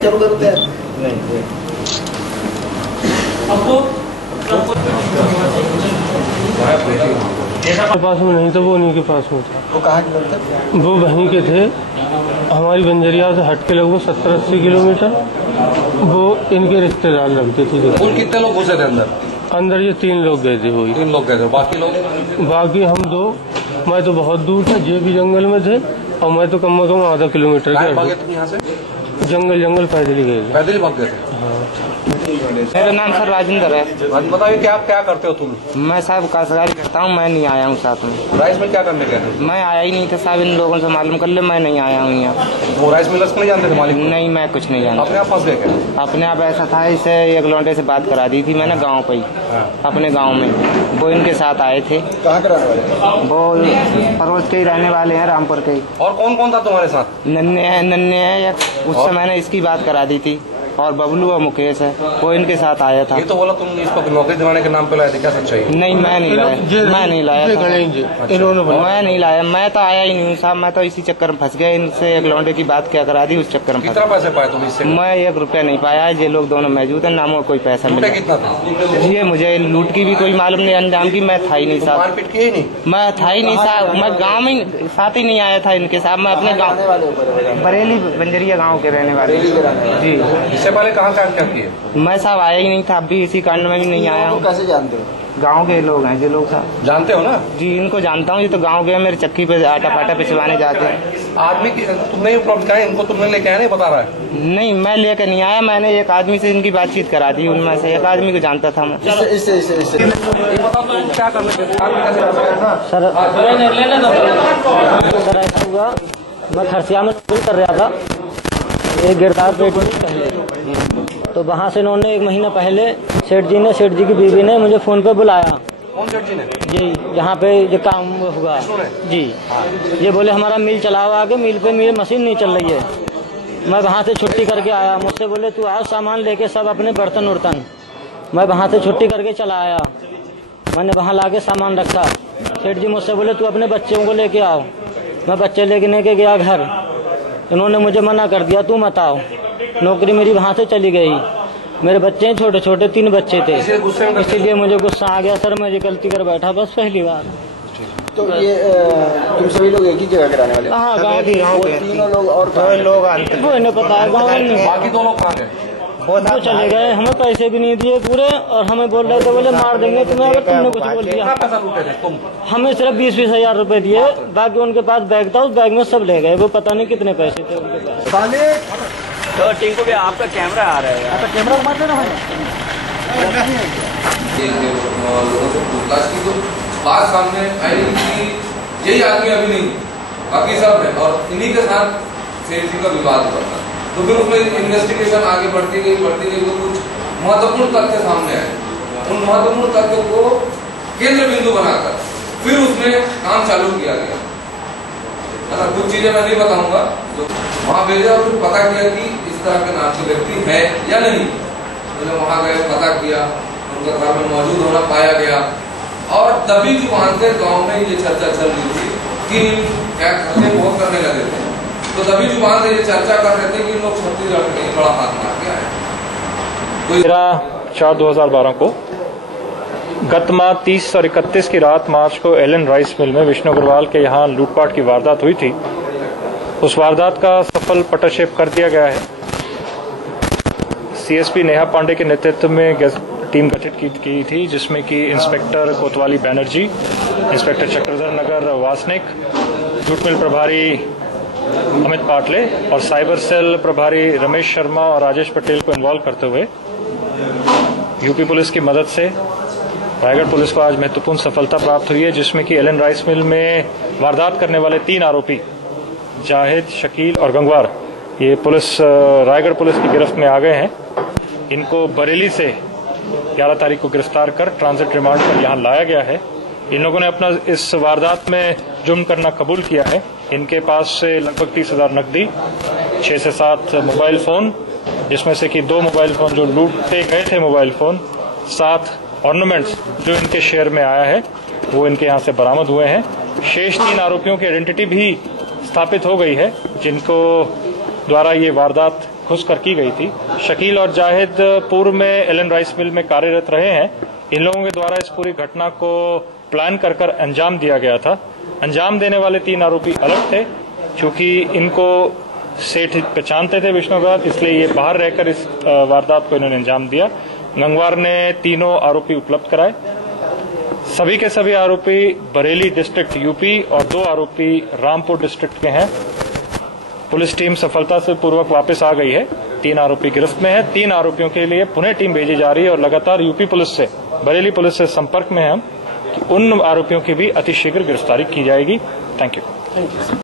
नहीं पास में नहीं था, वो उन्हीं के पास में था। वो कहाँ के लोग थे? वो वहीं के थे, हमारी बंजरिया से हट के लगभग 70-80 किलोमीटर। वो इनके रिश्तेदार लगते थे। कुल कितने लोग घुसे थे अंदर? अंदर ये 3 लोग गए थे। वही 3 लोग गए थे, बाकी लोग? बाकी हम 2। मैं तो बहुत दूर था, ये भी जंगल में थे, और मैं तो कम से कम आधा किलोमीटर के यहाँ से जंगल पैदल ही गए थे। पैदल ही भाग गए थे? मेरा नाम सर राजेंद्र है। बताइए क्या करते हो तुम? मैं साहब काश्तकारी करता हूँ, मैं नहीं आया हूँ साथ में। राइस मिल क्या करने गए थे? मैं आया ही नहीं था साहब, इन लोगों से मालूम कर ले, मैं नहीं आया हूँ यहाँ। वो राइस मिलर्स को नहीं जानते थे मालिक? नहीं, मैं कुछ नहीं जानता। अपने आप फंस गए? अपने आप ऐसा था, इसे एक लौंडे से बात करा दी थी मैंने गाँव पे ही, अपने गाँव में। वो इनके साथ आए थे। कहाँ के रहने वाले? वो परोस के ही रहने वाले हैं, रामपुर के ही। और कौन कौन था तुम्हारे साथ? नन्हे है, उससे मैंने इसकी बात करा दी थी, और बबलू और मुकेश है, वो इनके साथ आया था। ये तो बोला तुम इसको नौकरी दिलाने के नाम पे लाए थे, क्या सच्चाई? नहीं, मैं नहीं लाया, इन्होंने मैं नहीं लाया, मैं तो आया ही नहीं साहब। मैं तो इसी चक्कर में फंस गया, इनसे एक लौंडे की बात क्या करा दी, उस चक्कर में। कितना पैसे पाए तुम इससे? मैं 1 रुपया नहीं पाया। ये लोग दोनों मौजूद है, नामों कोई पैसा मिला? कितना था? ये मुझे लूट की भी कोई मालूम नहीं, अंजाम की मैं था ही नहीं साहब। मारपीट की नहीं? मैं था ही नहीं साहब, मैं गाँव में साथ ही नहीं आया था इनके साथ। मैं अपने गाँव बरेली बंजरिया गाँव के रहने वाले जी। इससे पहले कहाँ क्या किए? मैं साहब आया ही नहीं था, अभी इसी कांड में भी नहीं आया हूँ। कैसे जानते हो? गांव के लोग हैं जो लोग साहब। जानते हो ना? जी, इनको जानता हूँ। ये तो गांव के मेरे चक्की पे आटा पाटा पिछवाने जाते हैं। आदमी की तुमने ये प्रॉब्लम क्या है, इनको तुमने लेके आया? नहीं बता रहा है? नहीं, मैं लेकर नहीं आया, मैंने एक आदमी से इनकी बातचीत करा दी, उनमें से एक आदमी को जानता था मैं। इससे क्या करने सर ऐसा हुआ, मैं खरसिया में नौकरी कर रहा था, एक गिरदार पेट में पहले, तो वहाँ से इन्होंने 1 महीना पहले सेठ जी की बीवी ने मुझे फोन पे बुलाया। कौन सेठ जी ने? जी, जहाँ पे जो काम हुआ जी, ये बोले हमारा मिल चलाओ आगे, मिल पे मेरी मशीन नहीं चल रही है। मैं वहाँ से छुट्टी करके आया, मुझसे बोले तू आओ सामान लेके सब अपने बर्तन उर्तन। मैं वहाँ से छुट्टी करके चला आया, मैंने वहाँ लाके सामान रखा। सेठ जी मुझसे बोले तू अपने बच्चों को लेके आओ। मैं बच्चे लेने के गया घर, इन्होंने मुझे मना कर दिया, तू मत आओ। नौकरी मेरी वहाँ से चली गई। मेरे बच्चे हैं छोटे 3 बच्चे थे, इसीलिए मुझे गुस्सा आ गया। सर मैं गलती कर बैठा बस पहली बार। तो ये तुम सभी लोग एक ही जगह के रहने वाले? हाँ, गाँव तीनों लोग और लोग वो इन्हें पता है, गाँव में बाकी 2 लोग कहाँ गए? वो चले गए। हमें पैसे भी नहीं दिए पूरे, और हमें बोल रहे थे बोले मार देंगे तुम्हें अगर तुमने कुछ बोल दिया। कितना पैसा लूटे थे तुम? हमें सिर्फ 20-20 हजार रुपए दिए, बाकी उनके पास बैग था, उस बैग में सब ले गए। वो पता नहीं कितने पैसे थे उनके पास। तो टिंकू भी आपका कैमरा आ रहा है, आपका कैमरा मत लेना भाई। लोगों से पूछताछ की तो बात सामने आई कि यही आदमी अभी नहीं, बाकी सब है, और इन्हीं के साथ सेठ जी का विवाद हुआ था। तो फिर उसमें इन्वेस्टिगेशन आगे बढ़ती गई तो कुछ महत्वपूर्ण तथ्य सामने आए। उन महत्वपूर्ण तथ्यों को केंद्र बिंदु बनाकर फिर उसमें काम चालू किया गया। कुछ चीजें मैं नहीं बताऊंगा, तो वहाँ भेजा और फिर पता किया कि इस तरह के नाम के व्यक्ति है या नहीं। तो वहाँ गए, पता किया, उनका घर में मौजूद होना पाया गया, और तभी जुबान से गाँव में ये चर्चा चल रही थी कि क्या खर्चे बहुत करने लगे थे। तो तभी जुबान से ये चर्चा कर रहे थे कि इन लोग छत्तीसगढ़ में बड़ा हाथ मार के आए। 13/4/2012 को गत माह 30 और 31 की रात मार्च को एलन राइस मिल में विष्णु अग्रवाल के यहाँ लूटपाट की वारदात हुई थी। उस वारदात का सफल पटाक्षेप कर दिया गया है। सीएसपी नेहा पांडे के नेतृत्व में टीम गठित की थी, जिसमें कि इंस्पेक्टर कोतवाली बैनर्जी, इंस्पेक्टर चक्रधर नगर वासनिक, जूट मिल प्रभारी अमित पाटले और साइबर सेल प्रभारी रमेश शर्मा और राजेश पटेल को इन्वॉल्व करते हुए यूपी पुलिस की मदद से रायगढ़ पुलिस को आज महत्वपूर्ण सफलता प्राप्त हुई है, जिसमें कि एलन राइस मिल में वारदात करने वाले 3 आरोपी जाहिद, शकील और गंगवार, ये रायगढ़ पुलिस की गिरफ्त में आ गए हैं। इनको बरेली से 11 तारीख को गिरफ्तार कर ट्रांजिट रिमांड पर यहाँ लाया गया है। इन लोगों ने अपना इस वारदात में जुर्म करना कबूल किया है। इनके पास से लगभग 30,000 नकदी, 6 से 7 मोबाइल फोन, जिसमें से कि 2 मोबाइल फोन जो लूटे गए थे मोबाइल फोन, 7 ऑर्नामेंट्स जो इनके शेयर में आया है वो इनके यहाँ से बरामद हुए हैं। शेष 3 आरोपियों की आइडेंटिटी भी स्थापित हो गई है, जिनको द्वारा ये वारदात घुसकर की गई थी। शकील और जाहिद पूर्व में एलन राइस मिल में कार्यरत रहे हैं। इन लोगों के द्वारा इस पूरी घटना को प्लान कर अंजाम दिया गया था। अंजाम देने वाले 3 आरोपी अलग थे। चूंकि इनको सेठ पहचानते थे विष्णुघात, इसलिए ये बाहर रहकर इस वारदात को इन्होंने अंजाम दिया। गंगवार ने तीनों आरोपी उपलब्ध कराए। सभी के सभी आरोपी बरेली डिस्ट्रिक्ट यूपी और 2 आरोपी रामपुर डिस्ट्रिक्ट के हैं। पुलिस टीम सफलता से पूर्वक वापस आ गई है। 3 आरोपी गिरफ्त में है। 3 आरोपियों के लिए पुणे टीम भेजी जा रही है और लगातार यूपी पुलिस से, बरेली पुलिस से संपर्क में हैं हम कि उन आरोपियों की भी अतिशीघ्र गिरफ्तारी की जाएगी। Thank you.